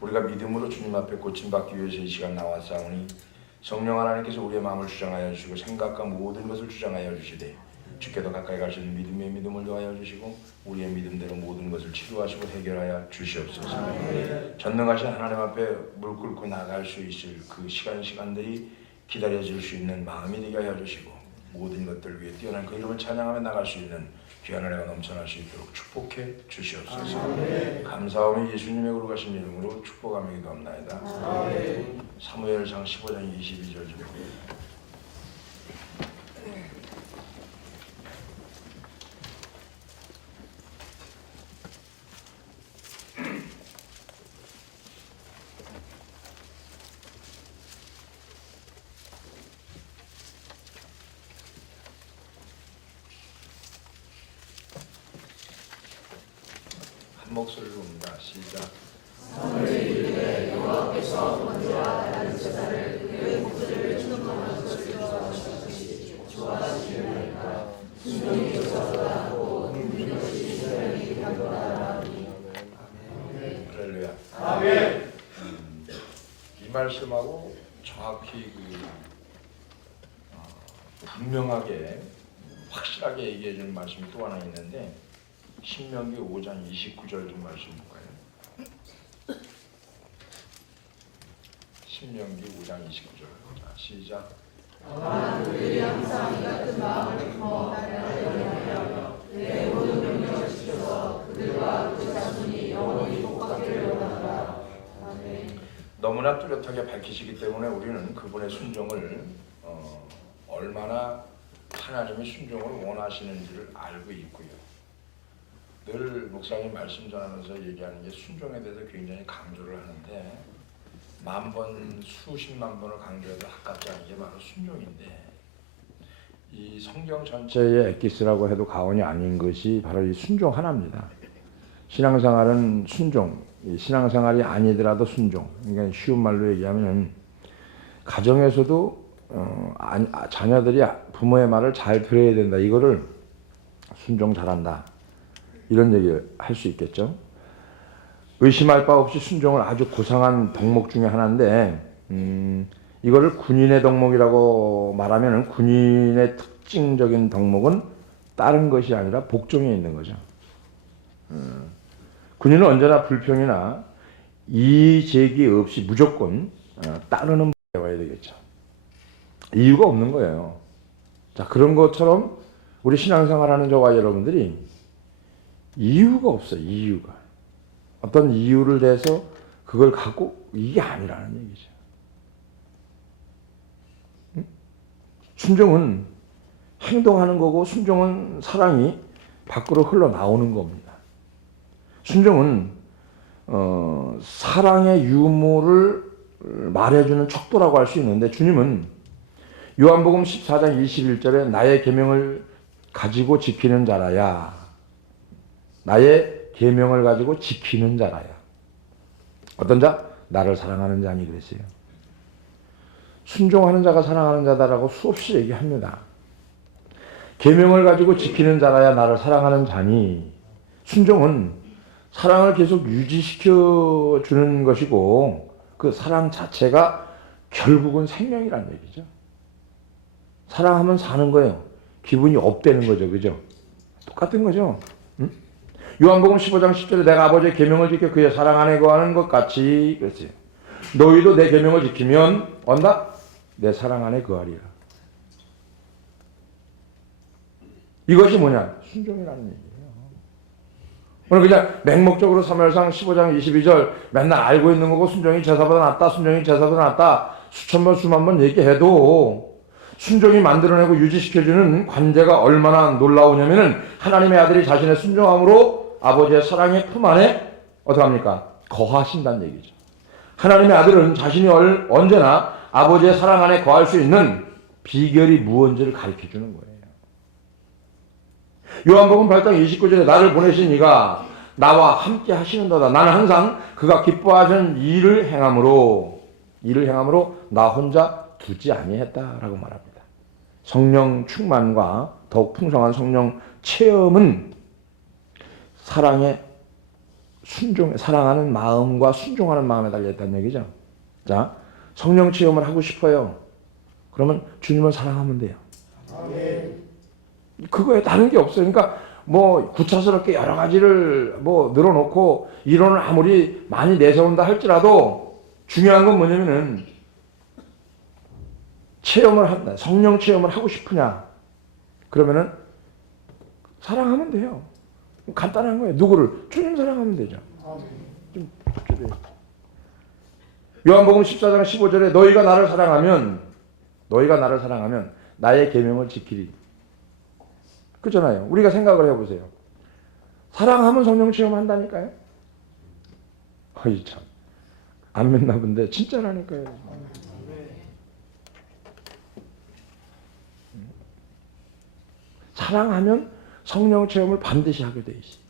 우리가 믿음으로 주님 앞에 고침받기 위해서 이 시간 나왔사오니 성령 하나님께서 우리의 마음을 주장하여 주시고 생각과 모든 것을 주장하여 주시되 주께도 가까이 가시는 믿음의 믿음을 더하여 주시고 우리의 믿음대로 모든 것을 치료하시고 해결하여 주시옵소서. 전능하신 하나님 앞에 물 끓고 나갈 수 있을 그 시간들이 기다려질 수 있는 마음이 되게 하여 주시고 모든 것들 위해 뛰어난 그 이름을 찬양하며 나갈 수 있는 귀한 은혜가 넘쳐날 수 있도록 축복해 주시옵소서. 감사하며 예수님의 거룩하신 이름으로 축복하며 기도합나이다. 사무엘상 15장 22절 좀 한 목소리로 옵니다. 시작. 할렐루야. 아멘. 이 말씀하고 정확히 분명하게 확실하게 얘기해 주는 말씀이 또 하나 있는데 신명기 5장 29절 좀 말씀 볼까요? 신명기 5장 29절. 자, 시작. 다만 그들이 항상 이 같은 마음을 품어 나를 영하여 내 모든 명령을 지켜서 그들과 그 자손이 영원히 복받기를 원하노라. 아멘. 너무나 뚜렷하게 밝히시기 때문에 우리는 그분의 순종을 얼마나 하나님의 순종을 원하시는지를 알고 있고요. 늘 목사님 말씀 전하면서 얘기하는 게 순종에 대해서 굉장히 강조를 하는데 만 번, 수십만 번을 강조해도 아깝지 않은 게 바로 순종인데 이 성경 전체의 엑기스라고 해도 과언이 아닌 것이 바로 이 순종 하나입니다. 신앙생활은 순종, 신앙생활이 아니더라도 순종. 그러니까 쉬운 말로 얘기하면 가정에서도 자녀들이 부모의 말을 잘 들어야 된다. 이거를 순종 잘한다. 이런 얘기를 할 수 있겠죠. 의심할 바 없이 순종은 아주 고상한 덕목 중에 하나인데 이거를 군인의 덕목이라고 말하면 군인의 특징적인 덕목은 다른 것이 아니라 복종에 있는 거죠. 군인은 언제나 불평이나 이의제기 없이 무조건 따르는 배워야 되겠죠. 이유가 없는 거예요. 자, 그런 것처럼 우리 신앙생활하는 저와 여러분들이 이유가 없어요. 이유가. 어떤 이유를 대해서 그걸 갖고 이게 아니라는 얘기죠. 순종은 행동하는 거고 순종은 사랑이 밖으로 흘러나오는 겁니다. 순종은 사랑의 유무를 말해주는 척도라고 할 수 있는데 주님은 요한복음 14장 21절에 나의 계명을 가지고 지키는 자라야 나의 계명을 가지고 지키는 자라야. 어떤 자? 나를 사랑하는 자니 그랬어요. 순종하는 자가 사랑하는 자다라고 수없이 얘기합니다. 계명을 가지고 지키는 자라야 나를 사랑하는 자니. 순종은 사랑을 계속 유지시켜 주는 것이고 그 사랑 자체가 결국은 생명이란 얘기죠. 사랑하면 사는 거예요. 기분이 업되는 거죠. 그죠? 똑같은 거죠. 요한복음 15장 10절에 내가 아버지의 계명을 지켜 그의 사랑 안에 거하는 것 같이 그랬어요. 너희도 내 계명을 지키면 언다? 내 사랑 안에 거하리라. 이것이 뭐냐? 순종이라는 얘기예요. 오늘 그냥 맹목적으로 사무엘상 15장 22절 맨날 알고 있는 거고 순종이 제사보다 낫다. 순종이 제사보다 낫다. 수천 번 수만 번 얘기해도 순종이 만들어내고 유지시켜주는 관계가 얼마나 놀라우냐면은 하나님의 아들이 자신의 순종함으로 아버지의 사랑의 품 안에 어떡합니까? 거하신다는 얘기죠. 하나님의 아들은 자신이 언제나 아버지의 사랑 안에 거할 수 있는 비결이 무언지를 가르쳐주는 거예요. 요한복음 8장 29절에 나를 보내신 이가 나와 함께 하시는도다. 나는 항상 그가 기뻐하시는 일을 행함으로 나 혼자 두지 아니했다라고 말합니다. 성령 충만과 더욱 풍성한 성령 체험은 사랑의 사랑하는 마음과 순종하는 마음에 달려있다는 얘기죠. 자, 성령 체험을 하고 싶어요. 그러면 주님을 사랑하면 돼요. 그거에 다른 게 없어요. 그러니까 뭐 구차스럽게 여러 가지를 뭐 늘어놓고 이론을 아무리 많이 내세운다 할지라도 중요한 건 뭐냐면은 체험을 한다. 성령 체험을 하고 싶으냐? 그러면은 사랑하면 돼요. 간단한 거예요. 누구를? 주님 사랑하면 되죠. 좀 복잡해요. 요한복음 14장 15절에 너희가 나를 사랑하면 나의 계명을 지키리. 그렇잖아요. 우리가 생각을 해보세요. 사랑하면 성령 체험한다니까요. 어이 참. 안 믿나 본데 진짜라니까요. 사랑하면 성령 체험을 반드시 하게 돼 있어요.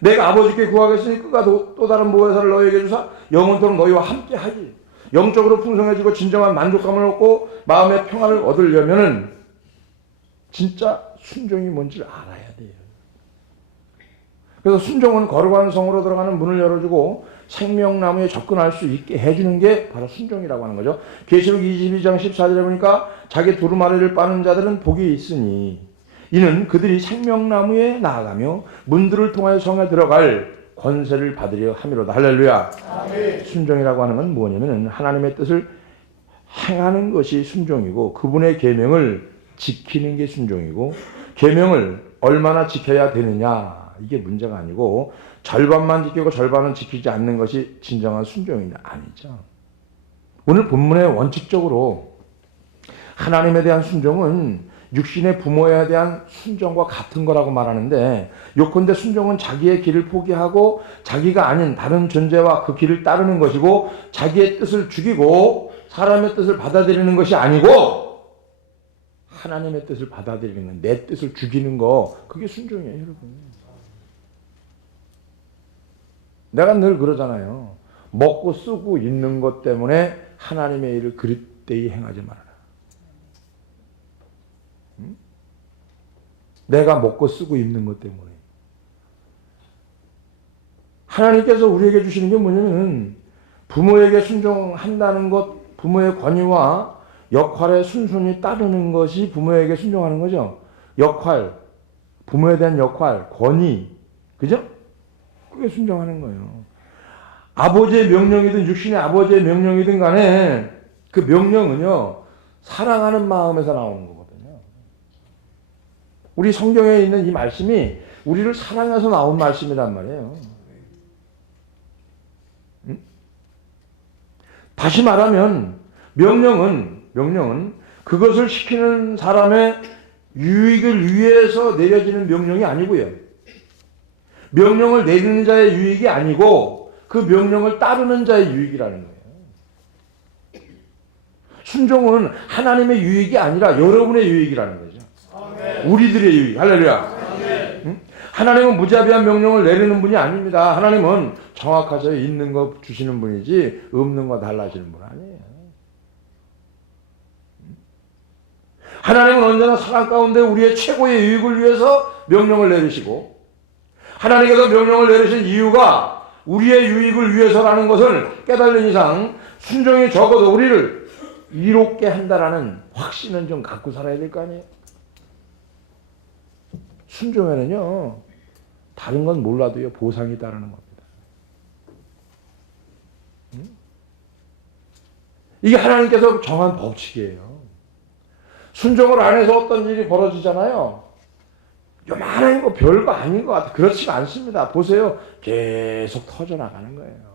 내가 아버지께 구하겠으니 그가 또 다른 보혜사를 너희에게 주사 영원토록 너희와 함께 하지. 영적으로 풍성해지고 진정한 만족감을 얻고 마음의 평안을 얻으려면은 진짜 순종이 뭔지를 알아야 돼요. 그래서 순종은 거룩한 성으로 들어가는 문을 열어주고 생명나무에 접근할 수 있게 해주는 게 바로 순종이라고 하는 거죠. 계시록 22장 14절에 보니까 자기 두루마리를 빠는 자들은 복이 있으니 이는 그들이 생명나무에 나아가며 문들을 통하여 성에 들어갈 권세를 받으려 함이로다. 할렐루야. 아멘. 순종이라고 하는 건 뭐냐면 하나님의 뜻을 행하는 것이 순종이고 그분의 계명을 지키는 게 순종이고 계명을 얼마나 지켜야 되느냐 이게 문제가 아니고 절반만 지키고 절반은 지키지 않는 것이 진정한 순종이냐 아니죠. 오늘 본문에 원칙적으로 하나님에 대한 순종은 육신의 부모에 대한 순종과 같은 거라고 말하는데 요컨대 순종은 자기의 길을 포기하고 자기가 아닌 다른 존재와 그 길을 따르는 것이고 자기의 뜻을 죽이고 사람의 뜻을 받아들이는 것이 아니고 하나님의 뜻을 받아들이는 건 내 뜻을 죽이는 거 그게 순종이에요 여러분. 내가 늘 그러잖아요. 먹고 쓰고 있는 것 때문에 하나님의 일을 그릇되이 행하지 말아라. 내가 먹고 쓰고 있는 것 때문에. 하나님께서 우리에게 주시는 게 뭐냐면 부모에게 순종한다는 것, 부모의 권위와 역할에 순순히 따르는 것이 부모에게 순종하는 거죠. 역할, 부모에 대한 역할, 권위, 그죠? 그게 순종하는 거예요. 아버지의 명령이든 육신의 아버지의 명령이든 간에 그 명령은요, 사랑하는 마음에서 나오는 거거든요. 우리 성경에 있는 이 말씀이 우리를 사랑해서 나온 말씀이란 말이에요. 응? 다시 말하면 명령은 그것을 시키는 사람의 유익을 위해서 내려지는 명령이 아니고요. 명령을 내리는 자의 유익이 아니고 그 명령을 따르는 자의 유익이라는 거예요. 순종은 하나님의 유익이 아니라 여러분의 유익이라는 거죠. 우리들의 유익. 할렐루야. 응? 하나님은 무자비한 명령을 내리는 분이 아닙니다. 하나님은 정확하게 있는 거 주시는 분이지 없는 거 달라지는 분 아니에요. 하나님은 언제나 사랑 가운데 우리의 최고의 유익을 위해서 명령을 내리시고 하나님께서 명령을 내리신 이유가 우리의 유익을 위해서라는 것을 깨달는 이상 순종이 적어도 우리를 이롭게 한다라는 확신은 좀 갖고 살아야 될 거 아니에요. 순종에는요 다른 건 몰라도요 보상이 따르는 겁니다. 이게 하나님께서 정한 법칙이에요. 순종을 안 해서 어떤 일이 벌어지잖아요. 요만한 거 별거 아닌 것 같아요. 그렇지 않습니다. 보세요. 계속 터져나가는 거예요.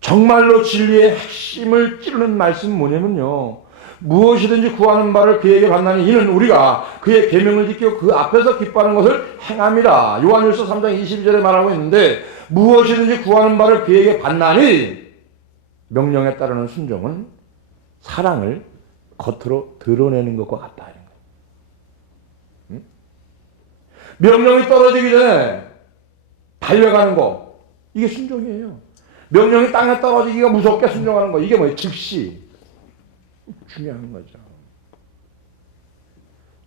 정말로 진리의 핵심을 찌르는 말씀은 뭐냐면요. 무엇이든지 구하는 바를 그에게 받나니 이는 우리가 그의 계명을 지키고 그 앞에서 기뻐하는 것을 행함이라. 요한일서 3장 22절에 말하고 있는데 무엇이든지 구하는 바를 그에게 받나니 명령에 따르는 순종은 사랑을 겉으로 드러내는 것과 같다. 응? 명령이 떨어지기 전에 달려가는 거 이게 순종이에요. 명령이 땅에 떨어지기가 무섭게 순종하는 거 이게 뭐예요? 즉시 중요한 거죠.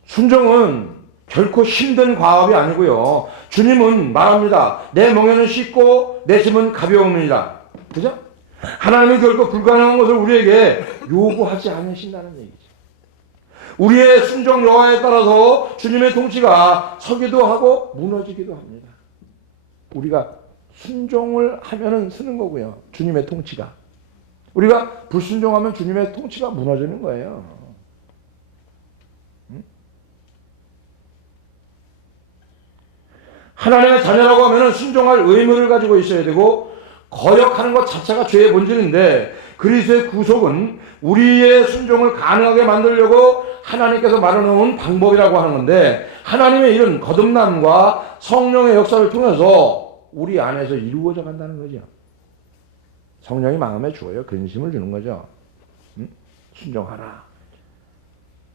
순종은 결코 힘든 과업이 아니고요. 주님은 말합니다. 내 멍에는 쉽고 내 짐은 가벼우니라. 그죠? 하나님은 결코 불가능한 것을 우리에게 요구하지 않으신다는 얘기죠. 우리의 순종 여하에 따라서 주님의 통치가 서기도 하고 무너지기도 합니다. 우리가 순종을 하면은 쓰는 거고요. 주님의 통치가. 우리가 불순종하면 주님의 통치가 무너지는 거예요. 하나님의 자녀라고 하면은 순종할 의무를 가지고 있어야 되고, 거역하는 것 자체가 죄의 본질인데, 그리스도의 구속은 우리의 순종을 가능하게 만들려고 하나님께서 마련해놓은 방법이라고 하는 건데, 하나님의 이런 거듭남과 성령의 역사를 통해서 우리 안에서 이루어져 간다는 거죠. 성령이 마음에 주어요. 근심을 주는 거죠. 순종하라.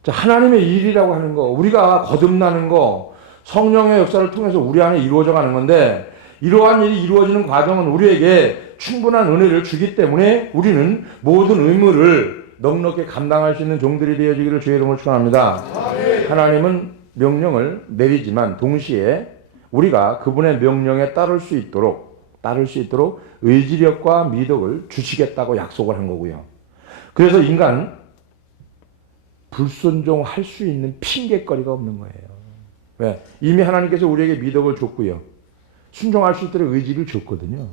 자, 하나님의 일이라고 하는 거, 우리가 거듭나는 거, 성령의 역사를 통해서 우리 안에 이루어져 가는 건데, 이러한 일이 이루어지는 과정은 우리에게 충분한 은혜를 주기 때문에 우리는 모든 의무를 넉넉히 감당할 수 있는 종들이 되어지기를 주의 이름으로 축원합니다. 하나님은 명령을 내리지만 동시에 우리가 그분의 명령에 따를 수 있도록 의지력과 미덕을 주시겠다고 약속을 한 거고요. 그래서 인간 불순종할 수 있는 핑계거리가 없는 거예요. 왜? 이미 하나님께서 우리에게 미덕을 줬고요. 순종할 수 있도록 의지를 줬거든요.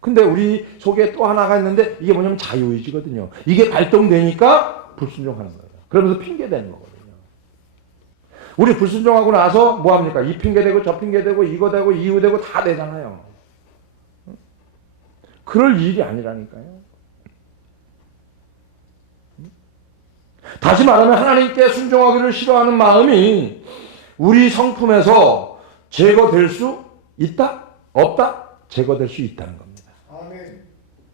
근데 우리 속에 또 하나가 있는데 이게 뭐냐면 자유의지거든요. 이게 발동되니까 불순종하는 거예요. 그러면서 핑계대는 거거든요. 우리 불순종하고 나서 뭐합니까? 이 핑계대고 저 핑계대고 이거 대고 이유 대고 다 되잖아요. 그럴 일이 아니라니까요. 다시 말하면 하나님께 순종하기를 싫어하는 마음이 우리 성품에서 제거될 수 있다? 없다? 제거될 수 있다는 겁니다. 아멘.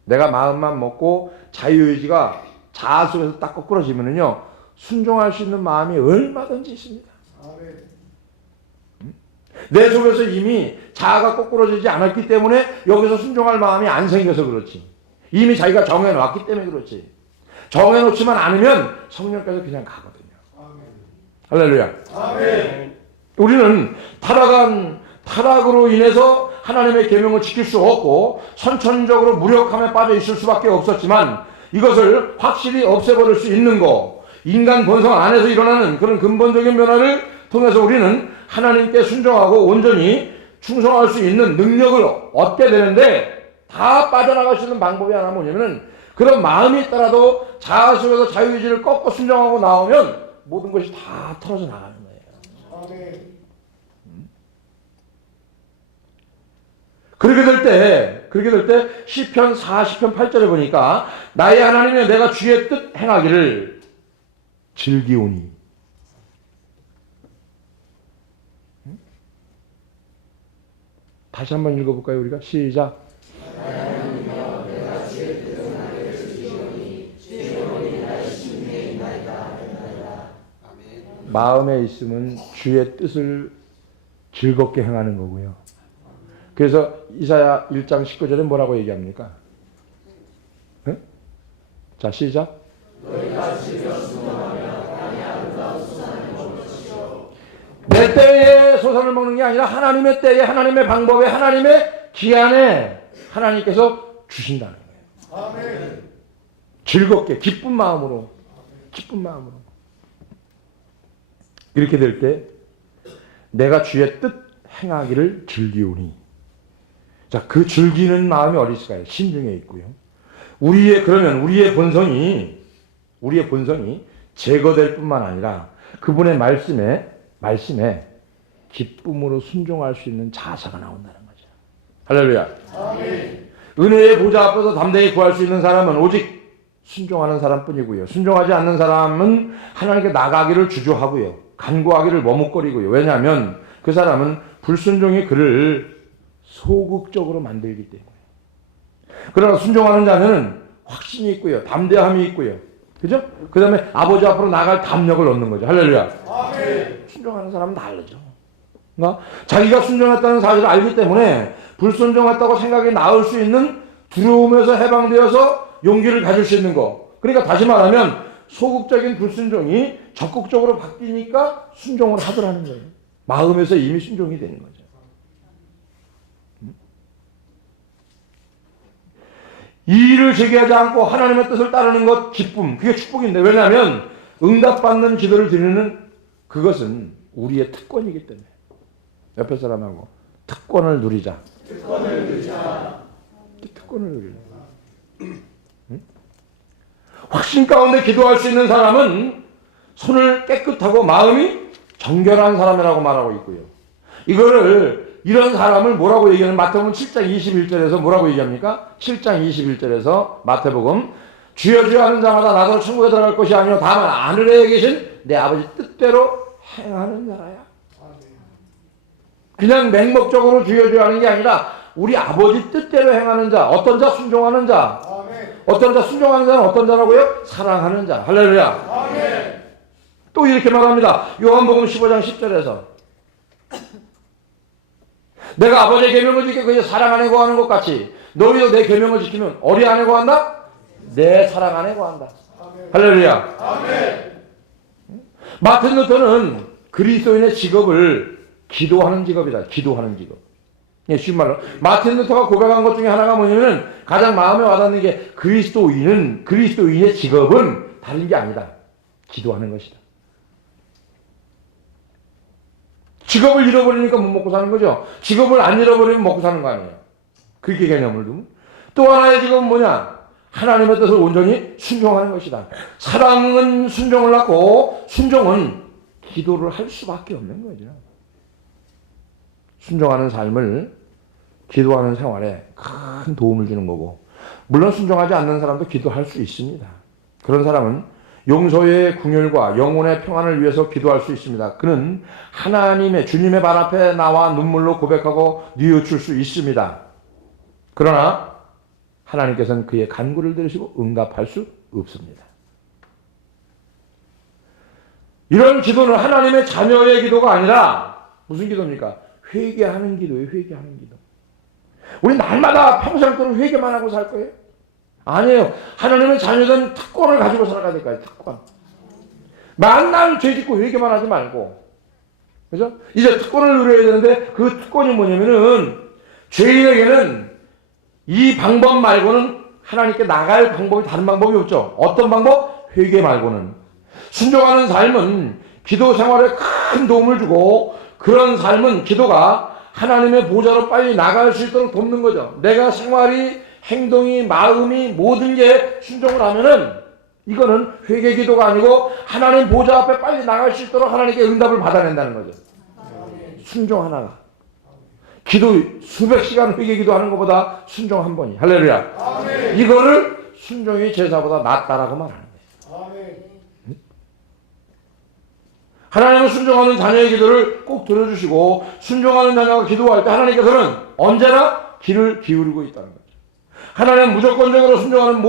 내가 마음만 먹고 자유의지가 자아 속에서 딱 거꾸러지면요, 순종할 수 있는 마음이 얼마든지 있습니다. 아멘. 내 속에서 이미 자아가 거꾸러지지 않았기 때문에 여기서 순종할 마음이 안 생겨서 그렇지. 이미 자기가 정해놨기 때문에 그렇지. 정해놓지만 않으면 성령께서 그냥 가거든요. 아멘. 할렐루야. 아멘. 우리는 타락으로 인해서 하나님의 계명을 지킬 수 없고 선천적으로 무력함에 빠져 있을 수밖에 없었지만, 이것을 확실히 없애버릴 수 있는 거, 인간 본성 안에서 일어나는 그런 근본적인 변화를 통해서 우리는 하나님께 순종하고 온전히 충성할 수 있는 능력을 얻게 되는데, 다 빠져나갈 수 있는 방법이 하나 뭐냐면은, 그런 마음이 있더라도 자아 속에서 자유의지를 꺾고 순종하고 나오면 모든 것이 다 털어져 나가는 거예요. 아멘. 그렇게 될 때 시편 40편 8절에 보니까 나의 하나님의 내가 주의 뜻 행하기를 즐기오니. 다시 한번 읽어볼까요? 우리가 시작. 마음에 있으면 주의 뜻을 즐겁게 행하는 거고요. 그래서 이사야 1장 19절에 뭐라고 얘기합니까? 네? 자, 시작. 내 때에 소산을 먹는 게 아니라 하나님의 때에, 하나님의 방법에, 하나님의 기한에 하나님께서 주신다는 거예요. 아멘. 즐겁게 기쁜 마음으로. 이렇게 될 때 내가 주의 뜻 행하기를 즐기오니. 자, 그 즐기는 마음이 어디 있을까요? 심중에 있고요. 그러면 우리의 본성이 제거될 뿐만 아니라 그분의 말씀에 기쁨으로 순종할 수 있는 자세가 나온다는 거죠. 할렐루야. 아멘. 은혜의 보좌 앞에서 담대히 구할 수 있는 사람은 오직 순종하는 사람뿐이고요. 순종하지 않는 사람은 하나님께 나가기를 주저하고요. 간구하기를 머뭇거리고요. 왜냐하면 그 사람은 불순종이 그를 소극적으로 만들기 때문에. 그러나 순종하는 자는 확신이 있고요. 담대함이 있고요. 그죠? 그 다음에 아버지 앞으로 나갈 담력을 얻는 거죠. 할렐루야. 아멘. 순종하는 사람은 다르죠. 그러니까 자기가 순종했다는 사실을 알기 때문에 불순종했다고 생각이 나올 수 있는 두려움에서 해방되어서 용기를 가질 수 있는 거. 그러니까 다시 말하면 소극적인 불순종이 적극적으로 바뀌니까 순종을 하더라는 거예요. 마음에서 이미 순종이 되는 거죠. 이의를 제기하지 않고 하나님의 뜻을 따르는 것 기쁨, 그게 축복인데, 왜냐하면 응답받는 기도를 드리는 그것은 우리의 특권이기 때문에. 옆에 사람하고 특권을 누리자. 특권을 누리자. 특권을 누리자. 응? 확신 가운데 기도할 수 있는 사람은 손을 깨끗하고 마음이 정결한 사람이라고 말하고 있고요. 이런 사람을 뭐라고 얘기하는, 마태복음 7장 21절에서 뭐라고 얘기합니까? 7장 21절에서 마태복음, 주여 주여 하는 자마다 나도 천국에 들어갈 것이 아니요 다만 하늘에 계신 내 아버지 뜻대로 행하는 자라야. 그냥 맹목적으로 주여 주여 하는 게 아니라 우리 아버지 뜻대로 행하는 자. 어떤 자? 순종하는 자. 어떤 자? 순종하는 자는 어떤 자라고요? 사랑하는 자. 할렐루야. 또 이렇게 말합니다. 요한복음 15장 10절에서 내가 아버지의 계명을 지켜 그의 사랑 안에 거하는 것 같이 너희도 내 계명을 지키면 어디 안에 거한다? 내 사랑 안에 거한다. 할렐루야. 마틴 루터는 그리스도인의 직업을 기도하는 직업이다. 기도하는 직업. 예, 쉬운 말로 마틴 루터가 고백한 것 중에 하나가 뭐냐면, 가장 마음에 와닿는 게 그리스도인의 직업은 다른 게 아니다. 기도하는 것이다. 직업을 잃어버리니까 못 먹고 사는 거죠. 직업을 안 잃어버리면 먹고 사는 거 아니에요. 그렇게 개념을 두면. 또 하나의 직업은 뭐냐? 하나님의 뜻을 온전히 순종하는 것이다. 사랑은 순종을 낳고 순종은 기도를 할 수밖에 없는 거죠. 순종하는 삶을 기도하는 생활에 큰 도움을 주는 거고, 물론 순종하지 않는 사람도 기도할 수 있습니다. 그런 사람은 용서의 궁율과 영혼의 평안을 위해서 기도할 수 있습니다. 그는 주님의 발 앞에 나와 눈물로 고백하고 뉘우칠 수 있습니다. 그러나 하나님께서는 그의 간구를 들으시고 응답할 수 없습니다. 이런 기도는 하나님의 자녀의 기도가 아니라 무슨 기도입니까? 회개하는 기도예요. 회개하는 기도. 우리 날마다 평생도록 회개만 하고 살 거예요? 아니에요. 하나님의 자녀된 특권을 가지고 살아가야 될 거예요. 특권. 만날 죄 짓고 회개만 하지 말고, 그죠? 이제 특권을 누려야 되는데, 그 특권이 뭐냐면은 죄인에게는 이 방법 말고는 하나님께 나갈 방법이, 다른 방법이 없죠. 어떤 방법? 회개 말고는. 순종하는 삶은 기도 생활에 큰 도움을 주고, 그런 삶은 기도가 하나님의 보좌로 빨리 나갈 수 있도록 돕는 거죠. 내가 생활이, 행동이, 마음이, 모든 게 순종을 하면은 이거는 회개 기도가 아니고 하나님 보좌 앞에 빨리 나갈 수 있도록 하나님께 응답을 받아낸다는 거죠. 순종 하나가. 기도 수백 시간 회개 기도하는 것보다 순종 한 번이. 할렐루야. 이거를 순종이 제사보다 낫다라고 말하는 거예요. 하나님은 순종하는 자녀의 기도를 꼭 들어주시고, 순종하는 자녀가 기도할 때 하나님께서는 언제나 귀를 기울이고 있다는 거죠. 하나님은 무조건적으로 순종하는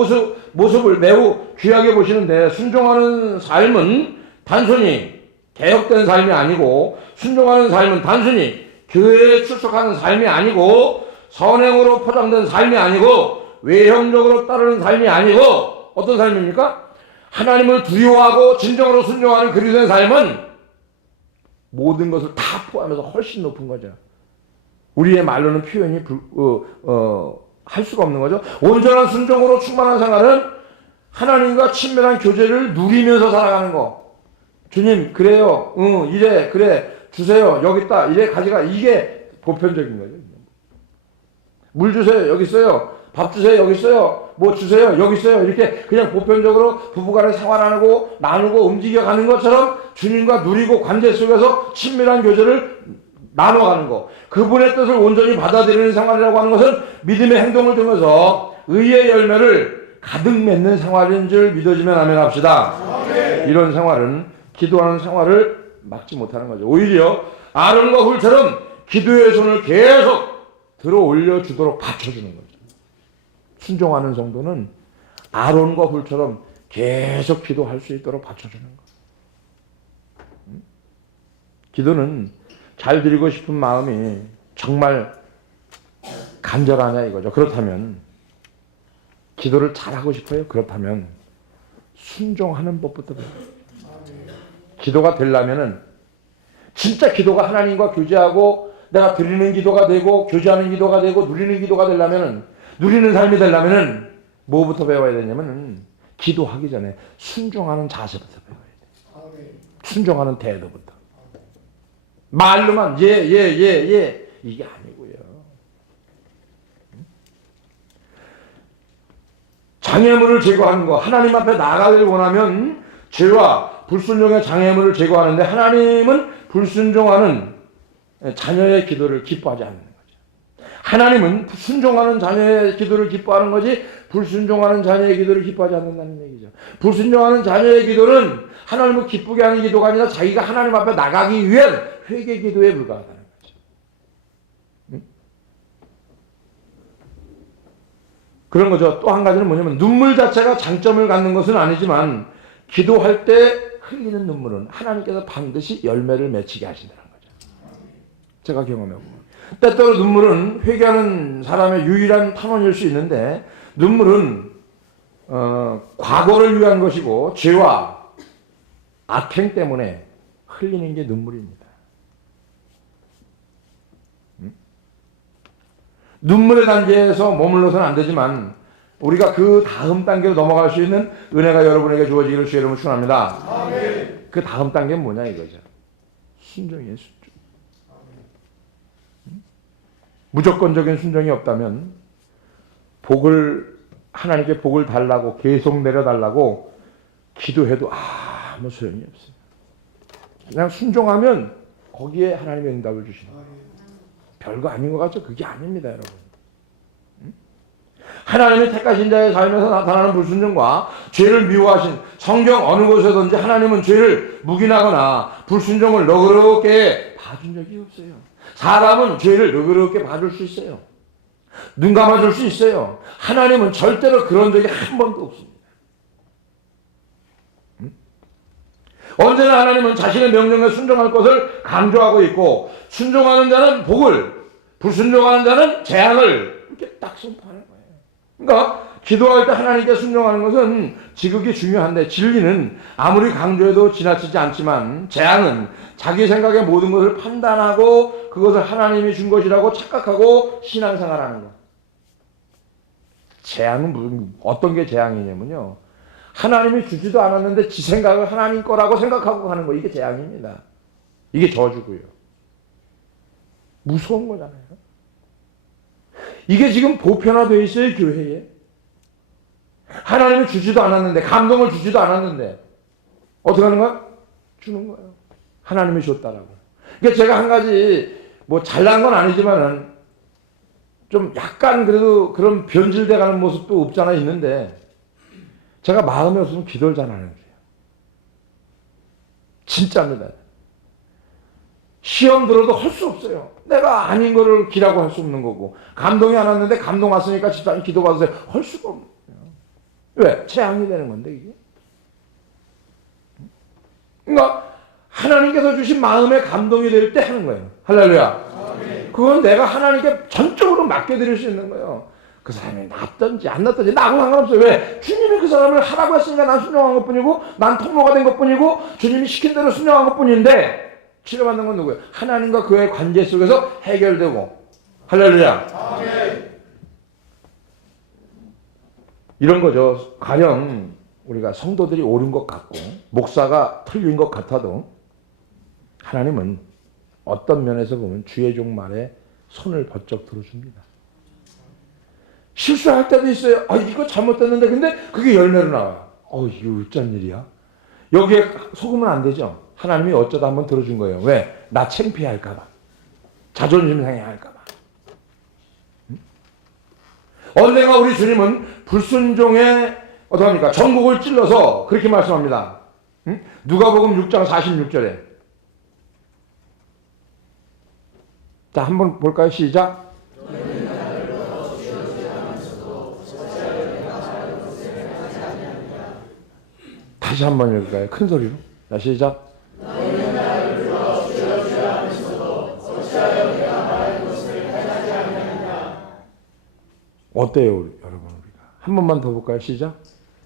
모습을 매우 귀하게 보시는데, 순종하는 삶은 단순히 개혁된 삶이 아니고, 순종하는 삶은 단순히 교회에 출석하는 삶이 아니고, 선행으로 포장된 삶이 아니고, 외형적으로 따르는 삶이 아니고, 어떤 삶입니까? 하나님을 두려워하고 진정으로 순종하는 그리스도의 삶은 모든 것을 다 포함해서 훨씬 높은 거죠. 우리의 말로는 표현이 할 수가 없는 거죠. 온전한 순종으로 충만한 생활은 하나님과 친밀한 교제를 누리면서 살아가는 거. 주님, 그래요. 이래, 그래. 주세요. 여기 있다. 이래 가져가. 이게 보편적인 거죠. 물 주세요. 여기 있어요. 밥 주세요. 여기 있어요. 뭐 주세요. 여기 있어요. 이렇게 그냥 보편적으로 부부간에 생활하고 나누고 움직여가는 것처럼 주님과 누리고 관계 속에서 친밀한 교제를 나눠가는 거. 그분의 뜻을 온전히 받아들이는 생활이라고 하는 것은 믿음의 행동을 통해서 의의 열매를 가득 맺는 생활인 줄 믿어지면 아멘 합시다. 이런 생활은 기도하는 생활을 막지 못하는 거죠. 오히려 아론과 훌처럼 기도의 손을 계속 들어 올려주도록 받쳐주는 거죠. 순종하는 성도는 아론과 훌처럼 계속 기도할 수 있도록 받쳐주는 거. 기도는 잘 드리고 싶은 마음이 정말 간절하냐 이거죠. 그렇다면 기도를 잘하고 싶어요? 그렇다면 순종하는 법부터 배워요. 기도가 되려면은 진짜 기도가 하나님과 교제하고 내가 드리는 기도가 되고 교제하는 기도가 되고 누리는 기도가 되려면은 누리는 삶이 되려면은 뭐부터 배워야 되냐면은 기도하기 전에 순종하는 자세부터 배워야 돼. 순종하는 태도부터. 말로만 예 이게 아니고요. 장애물을 제거하는 거, 하나님 앞에 나가길 원하면 죄와 불순종의 장애물을 제거하는데 하나님은 불순종하는 자녀의 기도를 기뻐하지 않는 거죠. 하나님은 순종하는 자녀의 기도를 기뻐하는 거지 불순종하는 자녀의 기도를 기뻐하지 않는다는 얘기죠. 불순종하는 자녀의 기도는 하나님을 기쁘게 하는 기도가 아니라 자기가 하나님 앞에 나가기 위한 회개 기도에 불과하다는 거죠. 그런 거죠. 또 한 가지는 뭐냐면 눈물 자체가 장점을 갖는 것은 아니지만 기도할 때 흘리는 눈물은 하나님께서 반드시 열매를 맺히게 하신다는 거죠. 제가 경험해보고 때때로 눈물은 회개하는 사람의 유일한 탄원일 수 있는데 눈물은 과거를 위한 것이고 죄와 악행 때문에 흘리는 게 눈물입니다. 눈물의 단계에서 머물러서는 안 되지만 우리가 그 다음 단계로 넘어갈 수 있는 은혜가 여러분에게 주어지기를 주의 이름으로 축원합니다. 아멘. 그 다음 단계는 뭐냐 이거죠. 순종이에요. 순종. 무조건적인 순종이 없다면 하나님께 복을 달라고 계속 내려달라고 기도해도 아무 소용이 없어요. 그냥 순종하면 거기에 하나님의 응답을 주시는 거예요. 별거 아닌 것 같죠? 그게 아닙니다, 여러분. 하나님의 택하신 자의 삶에서 나타나는 불순종과 죄를 미워하신 성경 어느 곳에든지 하나님은 죄를 묵인하거나 불순종을 너그럽게 봐준 적이 없어요. 사람은 죄를 너그럽게 봐줄 수 있어요. 눈 감아줄 수 있어요. 하나님은 절대로 그런 적이 한 번도 없습니다. 언제나 하나님은 자신의 명령에 순종할 것을 강조하고 있고 순종하는 자는 복을, 불순종하는 자는 재앙을 이렇게 딱 선포하는 거예요. 그러니까 기도할 때 하나님께 순종하는 것은 지극히 중요한데 진리는 아무리 강조해도 지나치지 않지만 재앙은 자기 생각의 모든 것을 판단하고 그것을 하나님이 준 것이라고 착각하고 신앙생활하는 것. 재앙은 어떤 게 재앙이냐면요. 하나님이 주지도 않았는데 지 생각을 하나님 거라고 생각하고 가는 거. 이게 재앙입니다. 이게 저주고요. 무서운 거잖아요. 이게 지금 보편화되어 있어요, 교회에. 하나님이 주지도 않았는데, 감동을 주지도 않았는데, 어떻게 하는 거야? 주는 거예요. 하나님이 줬다라고. 그러니까 제가 한 가지, 잘난 건 아니지만은, 좀 약간 그래도 그런 변질돼 가는 모습도 없지 않아 있는데, 제가 마음에 없으면 기도를 잘 안 해요. 진짜입니다. 시험 들어도 할 수 없어요. 내가 아닌 거를 기라고 할 수 없는 거고 감동이 안 왔는데 감동 왔으니까 집사님 기도 받으세요. 할 수가 없는 거예요. 왜? 재앙이 되는 건데 이게. 그러니까 하나님께서 주신 마음에 감동이 될 때 하는 거예요. 할렐루야. 그건 내가 하나님께 전적으로 맡겨드릴 수 있는 거예요. 그 사람이 낫든지 안 낫든지 나하고 상관없어요. 왜? 주님이 그 사람을 하라고 했으니까 난 순종한 것뿐이고 난 통로가 된 것뿐이고 주님이 시킨 대로 순종한 것뿐인데 치료받는 건 누구예요? 하나님과 그의 관계 속에서 해결되고. 할렐루야. 아멘. 이런 거죠. 가령 우리가 성도들이 옳은 것 같고 목사가 틀린 것 같아도 하나님은 어떤 면에서 보면 주의 종 말에 손을 번쩍 들어줍니다. 실수할 때도 있어요. 이거 잘못됐는데 근데 그게 열매로 나와요. 이거 어쩐 일이야? 여기에 속으면 안 되죠. 하나님이 어쩌다 한번 들어준 거예요. 왜? 나 창피할까봐. 자존심 상해할까봐. 언젠가 우리 주님은 불순종에 어떡합니까? 전국을 찔러서 그렇게 말씀합니다. 누가복음 6장 46절에. 자, 한번 볼까요? 시작. 다시 한번 읽을까요? 큰 소리로. 자, 시작. 어때요, 여러분? 우리가 한 번만 더 볼까요? 시작.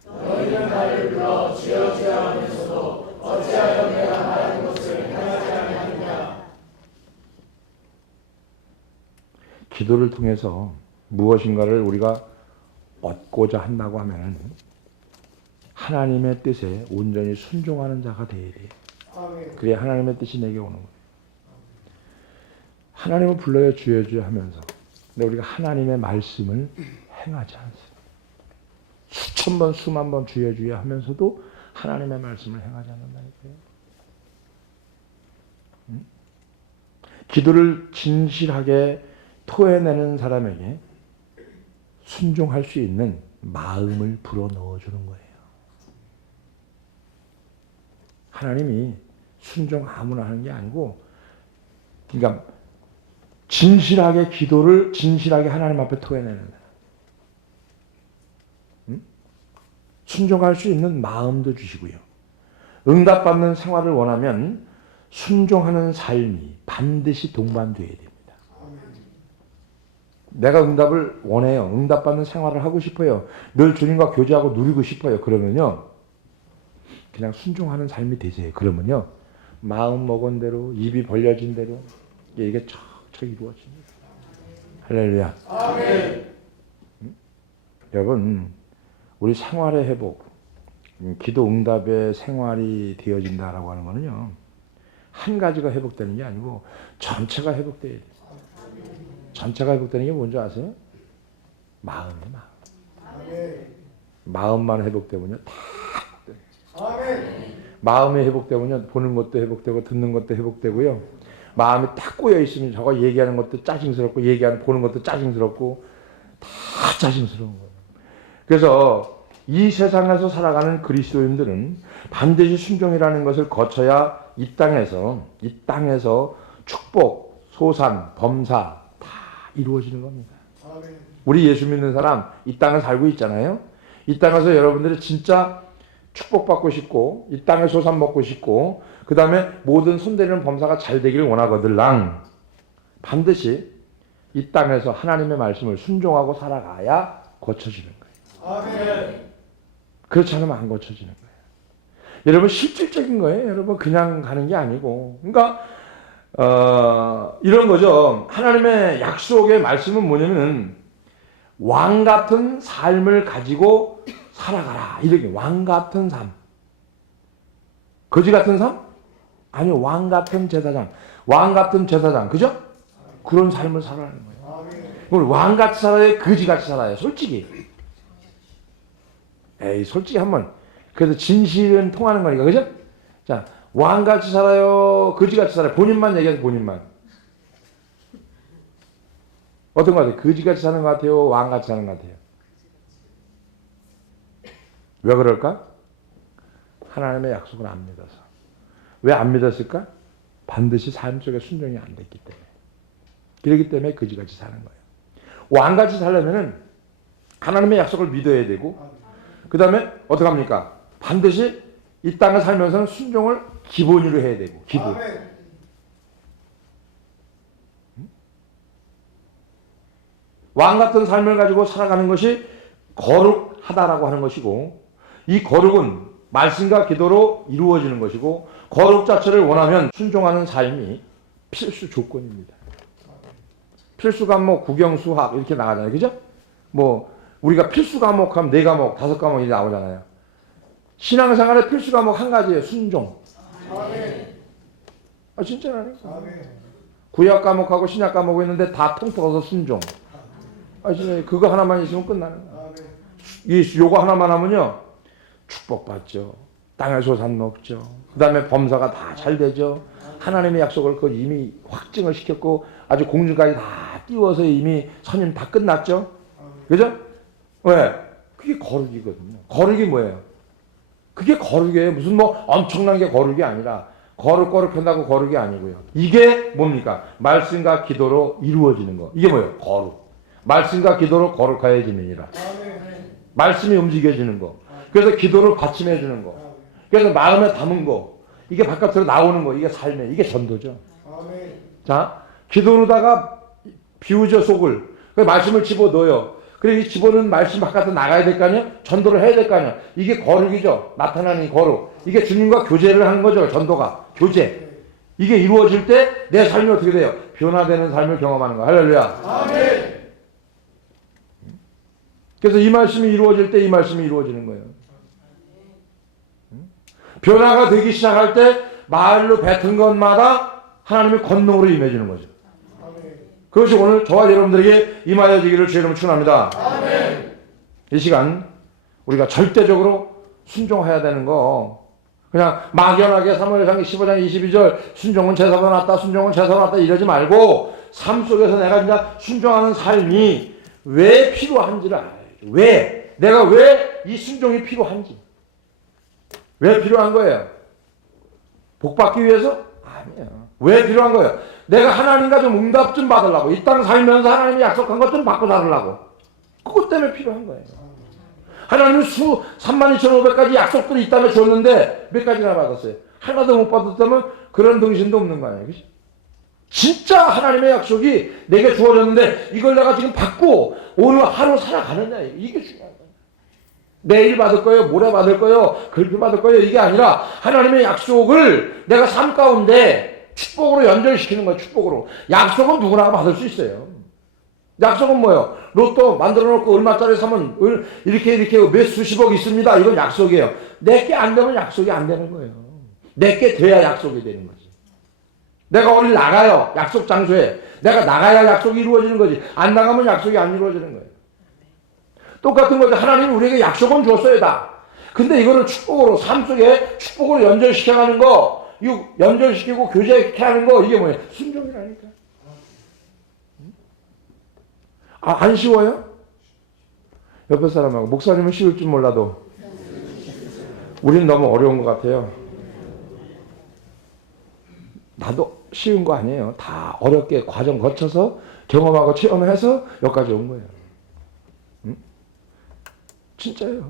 너희는 나를 불러 주여 주여 하면서도 어찌하여 내가 말하는 것을 행하지 아니하느냐. 기도를 통해서 무엇인가를 우리가 얻고자 한다고 하면 하나님의 뜻에 온전히 순종하는 자가 되어야 돼요. 그래야 하나님의 뜻이 내게 오는 거예요. 하나님을 불러요 주여 주여 하면서 근데 우리가 하나님의 말씀을 행하지 않습니다. 수천 번 수만 번 주여 주여 하면서도 하나님의 말씀을 행하지 않는다니까요. 기도를 진실하게 토해내는 사람에게 순종할 수 있는 마음을 불어넣어주는 거예요. 하나님이 순종 아무나 하는 게 아니고 그러니까 진실하게 기도를 진실하게 하나님 앞에 토해내는 사람. 순종할 수 있는 마음도 주시고요. 응답받는 생활을 원하면 순종하는 삶이 반드시 동반되어야 됩니다. 내가 응답을 원해요. 응답받는 생활을 하고 싶어요. 늘 주님과 교제하고 누리고 싶어요. 그러면요. 그냥 순종하는 삶이 되세요. 그러면요. 마음 먹은 대로 입이 벌려진 대로 이게 척척 이루어집니다. 할렐루야. 아멘. 여러분 우리 생활의 회복, 기도 응답의 생활이 되어진다라고 하는 거는요. 한 가지가 회복되는 게 아니고 전체가 회복돼야 돼요. 전체가 회복되는 게 뭔지 아세요? 마음이에요. 마음. 마음만 회복되면요. 다 회복돼요. 마음이 회복되면요. 보는 것도 회복되고 듣는 것도 회복되고요. 마음이 딱 꼬여있으면 저거 얘기하는 것도 짜증스럽고 보는 것도 짜증스럽고 다 짜증스러운 거예요. 그래서 이 세상에서 살아가는 그리스도인들은 반드시 순종이라는 것을 거쳐야 이 땅에서 축복, 소산, 범사 다 이루어지는 겁니다. 우리 예수 믿는 사람 이 땅에 살고 있잖아요. 이 땅에서 여러분들이 진짜 축복받고 싶고 이 땅에 소산 먹고 싶고 그 다음에 모든 손대리는 범사가 잘 되기를 원하거들랑 반드시 이 땅에서 하나님의 말씀을 순종하고 살아가야 거쳐지는 거예요. 그렇지 않으면 안 거쳐지는 거예요. 여러분 실질적인 거예요. 여러분 그냥 가는 게 아니고 그러니까 이런 거죠. 하나님의 약속의 말씀은 뭐냐면 왕 같은 삶을 가지고 살아가라. 이렇게 왕 같은 삶. 거지 같은 삶? 아니요. 왕 같은 제사장. 왕 같은 제사장. 그죠? 그런 삶을 살아가는 거예요. 왕같이 살아요? 거지같이 살아요? 솔직히. 솔직히 한번. 그래서 진실은 통하는 거니까. 그죠? 자, 왕같이 살아요? 거지같이 살아요? 본인만 얘기해서 본인만. 어떤 것 같아요? 거지같이 사는 것 같아요? 왕같이 사는 것 같아요? 왜 그럴까? 하나님의 약속을 안 믿어서. 왜 안 믿었을까? 반드시 삶 속에 순종이 안 됐기 때문에. 그렇기 때문에 거지같이 사는 거예요. 왕같이 살려면은 하나님의 약속을 믿어야 되고, 그 다음에 어떻게 합니까? 반드시 이 땅을 살면서는 순종을 기본으로 해야 되고, 기본. 왕 같은 삶을 가지고 살아가는 것이 거룩하다라고 하는 것이고, 이 거룩은 말씀과 기도로 이루어지는 것이고, 거룩 자체를 원하면 순종하는 삶이 필수 조건입니다. 필수 과목, 국영, 수학 이렇게 나가잖아요. 그죠? 뭐 우리가 필수 과목 하면 4과목, 5과목이 나오잖아요. 신앙생활의 필수 과목 한 가지예요. 순종. 아 진짜라네. 구약 과목하고 신약 과목 있는데 다 통틀어서 순종. 아 진짜 그거 하나만 있으면 끝나는 거예요. 이 요거 하나만 하면요. 축복받죠. 땅에 소산 먹죠. 그 다음에 범사가 다 잘 되죠. 하나님의 약속을 그 이미 확증을 시켰고 아주 공중까지 다 띄워서 이미 선임 다 끝났죠. 그죠? 왜? 그게 거룩이거든요. 거룩이 뭐예요? 그게 거룩이에요. 무슨 뭐 엄청난 게 거룩이 아니라 거룩한다고 거룩이 아니고요. 이게 뭡니까? 말씀과 기도로 이루어지는 거. 이게 뭐예요? 거룩. 말씀과 기도로 거룩하여지느니라. 말씀이 움직여지는 거. 그래서 기도를 받침해 주는 거. 그래서 마음에 담은 거. 이게 바깥으로 나오는 거. 이게 삶에. 이게 전도죠. 자, 기도로다가 비우죠 속을. 그 말씀을 집어넣어요. 그래서 이 집어넣은 말씀 바깥으로 나가야 될 거 아니에요? 전도를 해야 될 거 아니에요? 이게 거룩이죠. 나타나는 거룩. 이게 주님과 교제를 하는 거죠. 전도가. 교제. 이게 이루어질 때 내 삶이 어떻게 돼요? 변화되는 삶을 경험하는 거야. 할렐루야. 그래서 이 말씀이 이루어질 때 이 말씀이 이루어지는 거예요. 변화가 되기 시작할 때 말로 뱉은 것마다 하나님의 권능으로 임해지는 거죠. 그것이 오늘 저와 여러분들에게 임하여지기를 주의 이름으로 축원합니다. 이 시간 우리가 절대적으로 순종해야 되는 거, 그냥 막연하게 사무엘상 15장 22절 순종은 제사가 낫다, 순종은 제사가 낫다 이러지 말고 삶 속에서 내가 진짜 순종하는 삶이 왜 필요한지를 알아야죠. 왜? 내가 왜 이 순종이 필요한지. 왜 필요한 거예요? 복 받기 위해서? 아니에요. 왜 필요한 거예요? 내가 하나님과 좀 응답 좀 받으려고. 이 땅 살면서 하나님이 약속한 것 좀 받고 살으려고. 그것 때문에 필요한 거예요. 하나님은 32,500가지 약속들이 있다며 줬는데 몇 가지나 받았어요? 하나도 못 받았다면 그런 등신도 없는 거 아니에요. 그치? 진짜 하나님의 약속이 내게 주어졌는데 이걸 내가 지금 받고 오늘 하루 살아가느냐, 이게 중요한 거예요. 내일 받을 거예요, 모레 받을 거예요, 글피 받을 거예요, 이게 아니라 하나님의 약속을 내가 삶 가운데 축복으로 연결시키는 거예요. 축복으로. 약속은 누구나 받을 수 있어요. 약속은 뭐예요? 로또 만들어 놓고 얼마짜리 사면 이렇게 몇 수십억 있습니다. 이건 약속이에요. 내게 안 되면 약속이 안 되는 거예요. 내게 돼야 약속이 되는 거지. 내가 어딜 나가요. 약속 장소에. 내가 나가야 약속이 이루어지는 거지. 안 나가면 약속이 안 이루어지는 거예요. 똑같은 거죠. 하나님이 우리에게 약속은 줬어요, 다. 근데 이거를 축복으로, 삶 속에 축복으로 연결시켜가는 거, 이거 연결시키고 교제케 하는 거, 이게 뭐예요? 순종이라니까. 안 쉬워요? 옆에 사람하고, 목사님은 쉬울 줄 몰라도, 우리는 너무 어려운 것 같아요. 나도 쉬운 거 아니에요. 다 어렵게 과정 거쳐서 경험하고 체험해서 여기까지 온 거예요. 응? 진짜예요.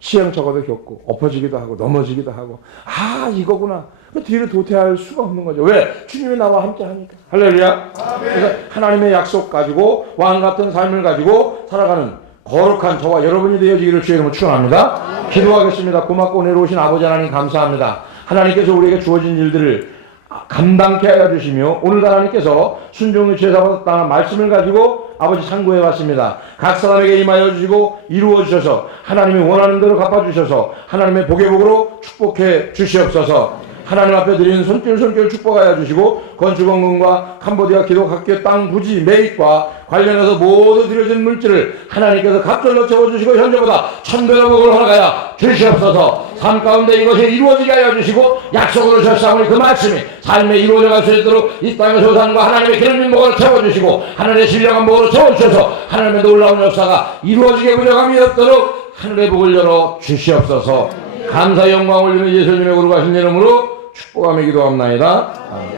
시행착오도 겪고 엎어지기도 하고 넘어지기도 하고, 이거구나. 그 뒤를 도태할 수가 없는 거죠. 왜? 주님이 나와 함께 하니까. 할렐루야. 그래서 하나님의 약속 가지고 왕 같은 삶을 가지고 살아가는 거룩한 저와 여러분이 되어지기를 주의 이름으로 축원합니다. 기도하겠습니다. 고맙고 은혜로 오신 아버지 하나님 감사합니다. 하나님께서 우리에게 주어진 일들을 감당케 하여 주시며 오늘 하나님께서 순종의 제사받았다는 말씀을 가지고 아버지 상고해 왔습니다. 각 사람에게 임하여 주시고 이루어 주셔서 하나님이 원하는 대로 갚아 주셔서 하나님의 복의 복으로 축복해 주시옵소서. 하나님 앞에 드리는 손길 축복하여 주시고 건축원금과 캄보디아 기독학교 땅 부지 매입과 관련해서 모두 드려진 물질을 하나님께서 갑절로 채워주시고 현재보다 1000배의 복을 허락하여 주시옵소서. 삶 가운데 이것이 이루어지게 하여 주시고 약속으로 절사하니 그 말씀이 삶에 이루어져 갈 수 있도록 이 땅의 소산과 하나님의 기름진 복을 채워주시고 하늘의 신령한 복으로 채워주셔서 하나님의 놀라운 역사가 이루어지게 부족함이 없도록 하늘의 복을 열어 주시옵소서. 감사 영광 올리는 예수님의 거룩하신 이름으로 축복하며 기도합나이다.